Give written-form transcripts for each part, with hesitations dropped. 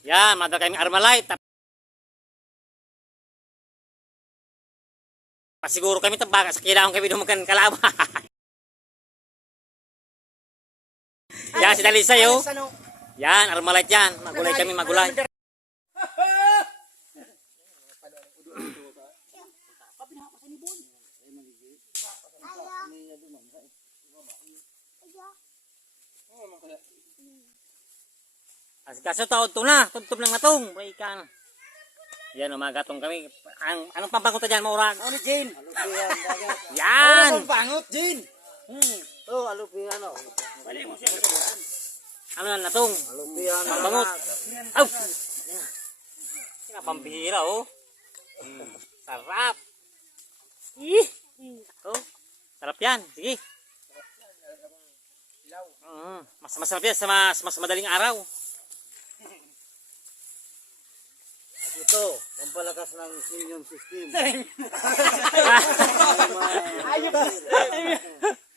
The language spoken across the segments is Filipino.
Yan, madal kami Armalite. Pasiguro kami tabaka sa kailangan kami dumagan kalaba. Yan, si Dalisa yo. Yan, Armalite yan. Magulay kami, magulay. Kaso taon to na, tubtob lang natong. Ikan. Yan, umagatong kami. Anong pambangot dyan, Maurag? Ano, Jane? Yan! Ano pambangot, Jane? Oh, alupihan o. Ano na natong? Alupihan. Pambangot. Aw! Pambihira, oh. Sarap. Oh, sarap yan. Sige. Mas masarap yan sa mas madaling araw. Ito, pampalakas ng immune system.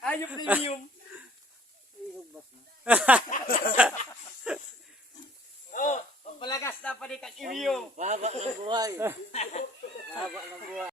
Ayop premium. Oh, pampalakas na pa kang premium. Haba ng buhay. Haba ng buhay.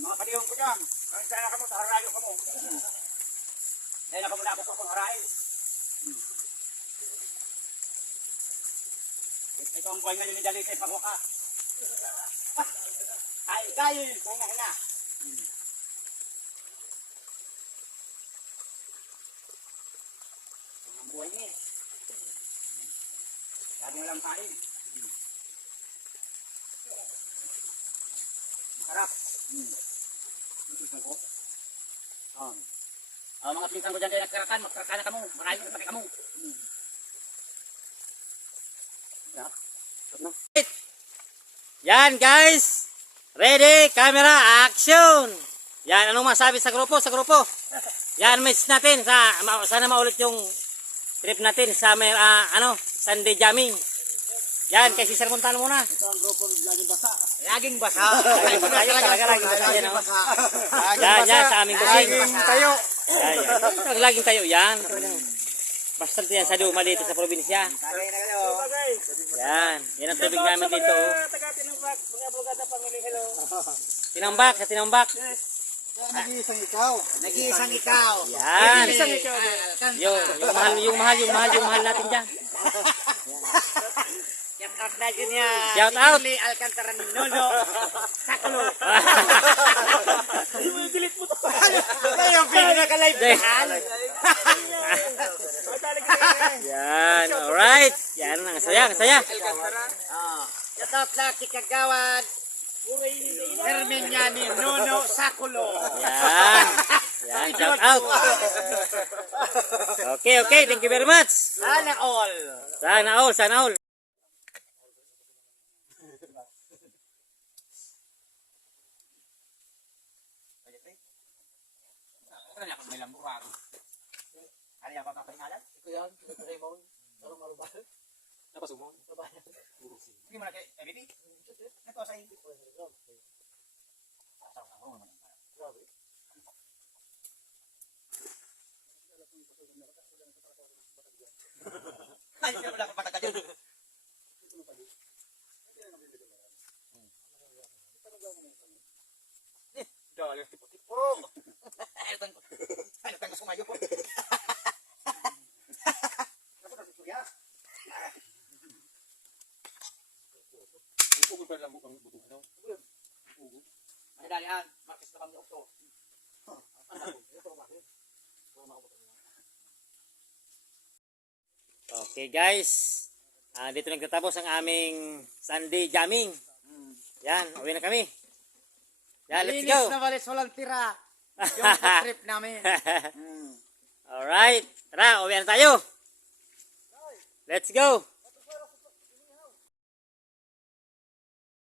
Mga kalihong ko dyan. Kaya sana ka mo, sa harayo ka mo. Dahil na ka mo na ako sa kong harayo. Ito ang buhay ngayon ni Dali kay Pagwaka. Kain. Kaya. Ang buhay niya eh. Lagi mo lang kain. Masarap. Mga pinsan ko dyan kayo nagkarakan, magkarakan ka mo. Maraming kapatid ka mo. Yan guys. Ready, camera, action. Yan, anong masabi sa grupo? Yan, message natin. Sana maulit yung trip natin sa may, Sunday jamming. Yan, kay Cesar Montano muna. Ito ang grupo laging basa. Laging basa. Tayo talaga, laging basa. Yan, oh. Laging Yan, sa aming kusing. Laging tayo. Yan. Laging tayo, yan. Bastante yan sa Duma dito sa probinsya. Tagay na kayo. Yan, yan ang tubig namin dito. Oh. Taga-tinambak, mga abogada family, hello. Tinambak. Nag-iisang ikaw. Nag-iisang ikaw. Yan. Nag-iisang ikaw. Yung mahal natin dyan. Shout out na dyan niya. Shout out. Yuli Alcantara ni Nono. Saklo. Delete mo to. Yung pinaka-live. Yan, alright. Yan, ang saya. Shout out na kikagawad. Hermen niya ni Nono Sakulo. Yan, shout out. Okay, thank you very much. Sana all. Sana all. May lamburan. Ano yung papapalingalan? Ito yan. Raymond. Tarong marubal. Napasumon. Sige mo na kay Ebiti. Ito sa hindi. Ay, hindi mo lang kapatag ka dyan. Dahil tipo-tipo. Ay, natang sumayo po. Ay, dalihan. Markis na kami okto. Okay guys. Dito nagtatapos ang aming Sunday jamming. Yan, uwi na kami. Yan, let's go. Linis na walis walang tira. Yung trip namin. Alright. Tara, uwi na tayo. Let's go.